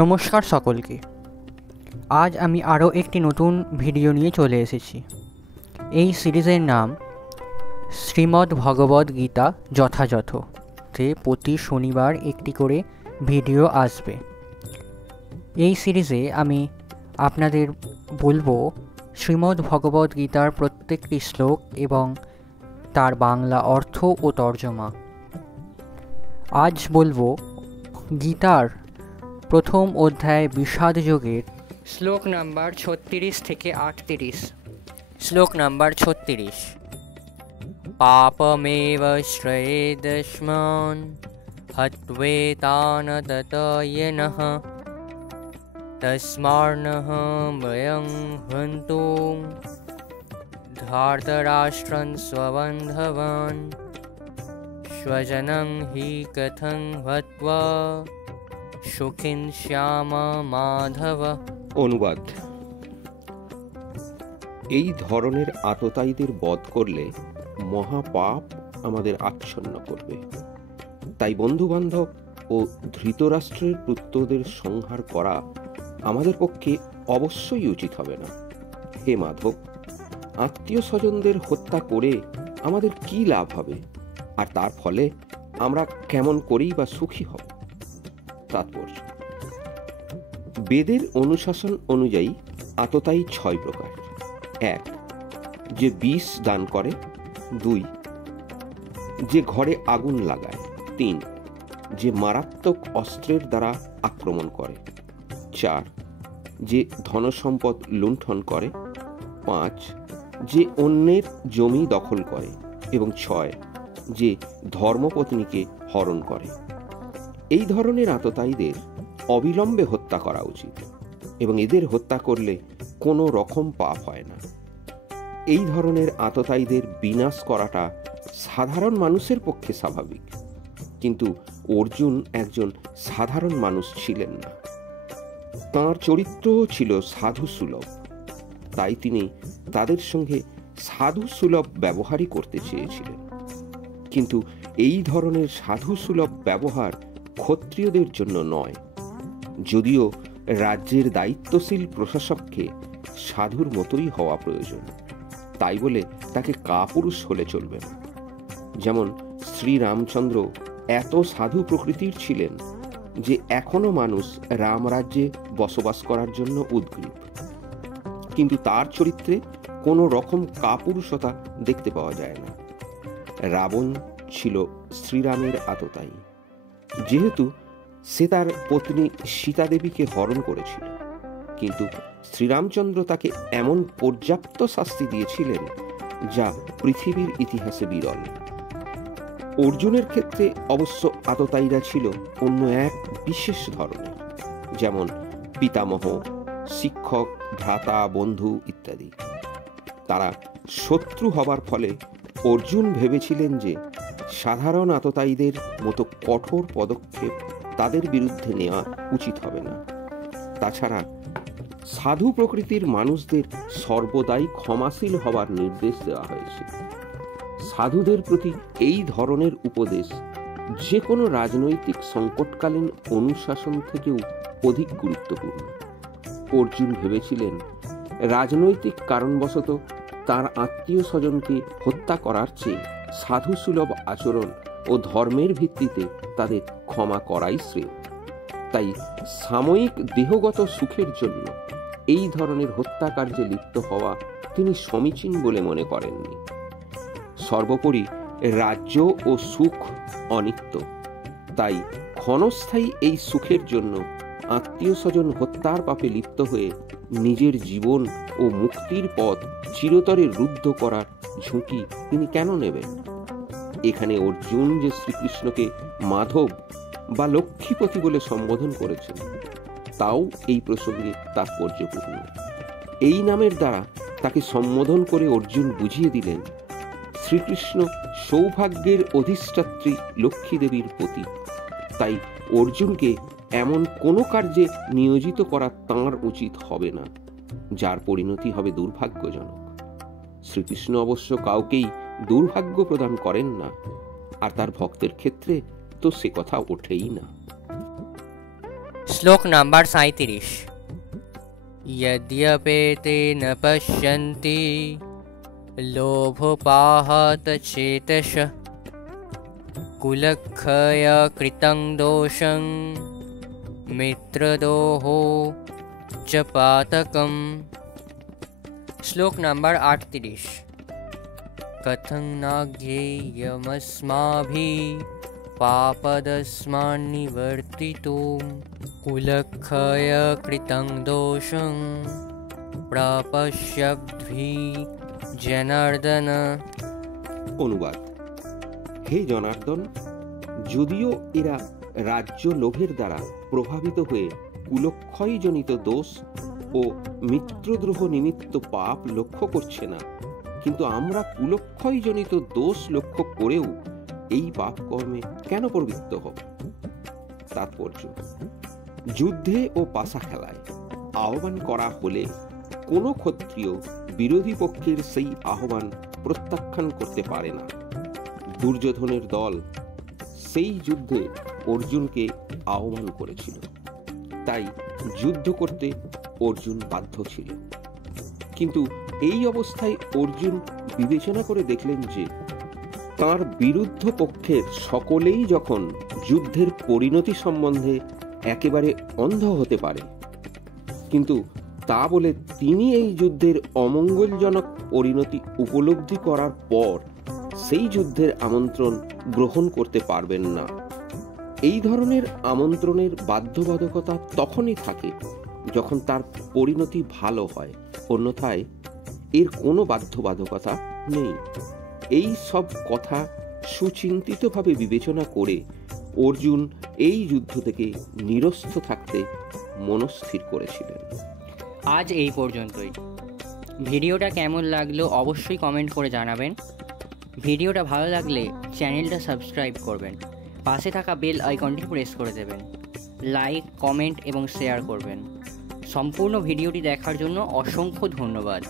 নমস্কার সকলকে। আজ আমি আরও একটি নতুন ভিডিও নিয়ে চলে এসেছি। এই সিরিজের নাম শ্রীমদ্ ভগবদ্ গীতা যথাযথ, যে প্রতি শনিবার একটি করে ভিডিও আসবে। এই সিরিজে আমি আপনাদের বলবো শ্রীমদ্ ভগবদ্ গীতার প্রত্যেকটি শ্লোক এবং তার বাংলা অর্থ ও তর্জমা। আজ বলবো গীতার প্রথম অধ্যায় বিষাদ যোগের শ্লোক নাম্বার 36 থেকে 38। শ্লোক নাম্বার 36। পাপমেব শ্রয়েদস্মান হত্বেতান ততয়েনঃ তস্মার্নঃ বয়ং হন্তুং ধার্তরাষ্ট্রং স্ববন্ধবান স্বজনং হি কথং হত্বা সুখিন শ্যাম মাধব। অনুবাদ: এই ধরনের আততায়ীদের বধ করলে মহাপাপ আমাদের আচ্ছন্ন করবে। তাই বন্ধুবান্ধব ও ধৃতরাষ্ট্রের পুত্রদের সংহার করা আমাদের পক্ষে অবশ্যই উচিত হবে না। হে মাধব, আত্মীয় স্বজনদের হত্যা করে আমাদের কি লাভ হবে, আর তার ফলে আমরা কেমন করেই বা সুখী হব? তাৎপর্য: বেদের অনুশাসন অনুযায়ী আততায়ী 6 প্রকার। 1. যে বিষ দান করে। 2. যে ঘরে আগুন লাগায়। 3. যে মারাত্মক অস্ত্রের দ্বারা আক্রমণ করে। 4. যে ধনসম্পদ লুণ্ঠন করে। 5. যে অন্যের জমি দখল করে। এবং 6. যে ধর্মপত্নীকে হরণ করে। এই ধরনের আততায়ীদের অবিলম্বে হত্যা করা উচিত, এবং এদের হত্যা করলে কোনো রকম পাপ হয় না। এই ধরনের আততায়ীদের বিনাশ করাটা সাধারণ মানুষের পক্ষে স্বাভাবিক, কিন্তু অর্জুন একজন সাধারণ মানুষ ছিলেন না। তাঁর চরিত্র ছিল সাধু সুলভ, তাই তিনি তাদের সঙ্গে সাধু সুলভ ব্যবহারই করতে চেয়েছিলেন। কিন্তু এই ধরনের সাধু সুলভ ব্যবহার ক্ষত্রিয়দের জন্য নয়। যদিও রাজ্যের দায়িত্বশীল প্রশাসককে সাধুর মতোই হওয়া প্রয়োজন, তাই বলে তাকে কাপুরুষ হলে চলবে না। যেমন শ্রীরামচন্দ্র এত সাধু প্রকৃতির ছিলেন যে এখনো মানুষ রামরাজ্যে বসবাস করার জন্য উদ্গ্রীব, কিন্তু তার চরিত্রে কোনো রকম কাপুরুষতা দেখতে পাওয়া যায় না। রাবণ ছিল শ্রীরামের আততায়ী, যেহেতু সে তার পত্নী সীতা দেবীকে হরণ করেছিল, কিন্তু শ্রীরামচন্দ্র তাকে এমন পর্যাপ্ত শাস্তি দিয়েছিলেন যা পৃথিবীর ইতিহাসে বিরল। অর্জুনের ক্ষেত্রে অবশ্য আততায়ীরা ছিল অন্য এক বিশেষ ধরনের, যেমন পিতামহ, শিক্ষক, ভ্রাতা, বন্ধু ইত্যাদি। তারা শত্রু হবার ফলে অর্জুন ভেবেছিলেন যে সাধারণ আততায়ীদের মতো কঠোর পদক্ষেপ তাদের বিরুদ্ধে নেওয়া উচিত হবে না। তাছাড়া সাধু প্রকৃতির মানুষদের সর্বদাই ক্ষমাশীল হবার নির্দেশ দেওয়া হয়েছে। সাধুদের প্রতি এই ধরনের উপদেশ যে কোনো রাজনৈতিক সংকটকালীন অনুশাসন থেকেও অধিক গুরুত্বপূর্ণ। অর্জুন ভেবেছিলেন রাজনৈতিক কারণবশত তার আত্মীয় স্বজনকে হত্যা করার চেয়ে সাধু সুলভ আচরণ ও ধর্মের ভিত্তিতে তাদের ক্ষমা করাই শ্রেয়। তাই সাময়িক দেহগত সুখের জন্য এই ধরনের হত্যাকার্যে লিপ্ত হওয়া তিনি সমীচীন বলে মনে করেননি। সর্বোপরি রাজ্য ও সুখ অনিত্য, তাই ক্ষণস্থায়ী এই সুখের জন্য আত্মীয় স্বজন হত্যার পাপে লিপ্ত হয়ে নিজের জীবন ও মুক্তির পথ চিরতরে রুদ্ধ করার ঝুঁকি তিনি কেন নেবেন? এখানে অর্জুন যে শ্রীকৃষ্ণকে মাধব বা লক্ষ্মীপতি বলে সম্বোধন করেছেন, তাও এই প্রসঙ্গে তাৎপর্যপূর্ণ। এই নামের দ্বারা তাকে সম্বোধন করে অর্জুন বুঝিয়ে দিলেন শ্রীকৃষ্ণ সৌভাগ্যের অধিষ্ঠাত্রী লক্ষ্মী দেবীর পতি। তাই অর্জুনকে এমন কোনো কার্যে নিয়োজিত করা তাঁর উচিত হবে না যার পরিণতি হবে দুর্ভাগ্যজনক। শ্রীকৃষ্ণ অবশ্য কাউকেই দুর্ভাগ্য প্রদান করেন না, আর তার ভক্তের ক্ষেত্রে তো সে কথা ওঠেই না। श्लोक नंबर 37। यद्यपेते न पश्यन्ति लोभोपाहत चेतसः कुलक्षय कृतं दोषं मित्रदोहो च पातकम्। श्लोक नंबर 38। कथं न ज्ञेयमस्माभिः पापदस्मान्निवर्तितुं कुलक्षय कृतं दोषं प्रपश्यद्भिः जनार्दन। অনুবাদ। হে জনার্দন, যদিও এরা রাজ্য লোভের দ্বারা প্রভাবিত হয়ে কুলক্ষয়জনিত দোষ ও মিত্রদ্রোহ নিমিত্ত পাপ লক্ষ্য করছে না, কিন্তু আমরা কুলক্ষয়জনিত দোষ লক্ষ্য করেও এই পাপ কর্মে কেন প্রবৃত্ত হব? তাৎপর্য: যুদ্ধে ও পাশা খেলায় আহ্বান করা হলে কোনো ক্ষত্রিয় বিরোধী পক্ষের সেই আহ্বান প্রত্যাখ্যান করতে পারে না। দুর্যোধনের দল সেই যুদ্ধে অর্জুনকে আহ্বান করেছিল, তাই যুদ্ধ করতে অর্জুন বাধ্য ছিল। কিন্তু এই অবস্থায় অর্জুন বিবেচনা করে দেখলেন যে তার বিরুদ্ধ পক্ষের সকলেই যখন যুদ্ধের পরিণতি সম্বন্ধে একেবারে অন্ধ হতে পারে, কিন্তু তা বলে তিনি এই যুদ্ধের অমঙ্গলজনক পরিণতি উপলব্ধি করার পর সেই যুদ্ধের আমন্ত্রণ গ্রহণ করতে পারবেন না। এই ধরনের আমন্ত্রণের বাধ্যবাধকতা তখনই থাকে যখন তার পরিণতি ভালো হয়, অন্যথায় এর কোনো বাধ্যবাধকতা নেই। এই সব কথা সুচিন্তিতভাবে বিবেচনা করে অর্জুন এই যুদ্ধ থেকে নিরস্ত থাকতে মনস্থির করেছিলেন। আজ এই পর্যন্তই। ভিডিওটা কেমন লাগলো অবশ্যই কমেন্ট করে জানাবেন। ভিডিওটা ভালো লাগলে চ্যানেলটা সাবস্ক্রাইব করবেন, পাশে থাকা বেল আইকনটি প্রেস করে দেবেন, লাইক, কমেন্ট এবং শেয়ার করবেন। সম্পূর্ণ ভিডিওটি দেখার জন্য অসংখ্য ধন্যবাদ।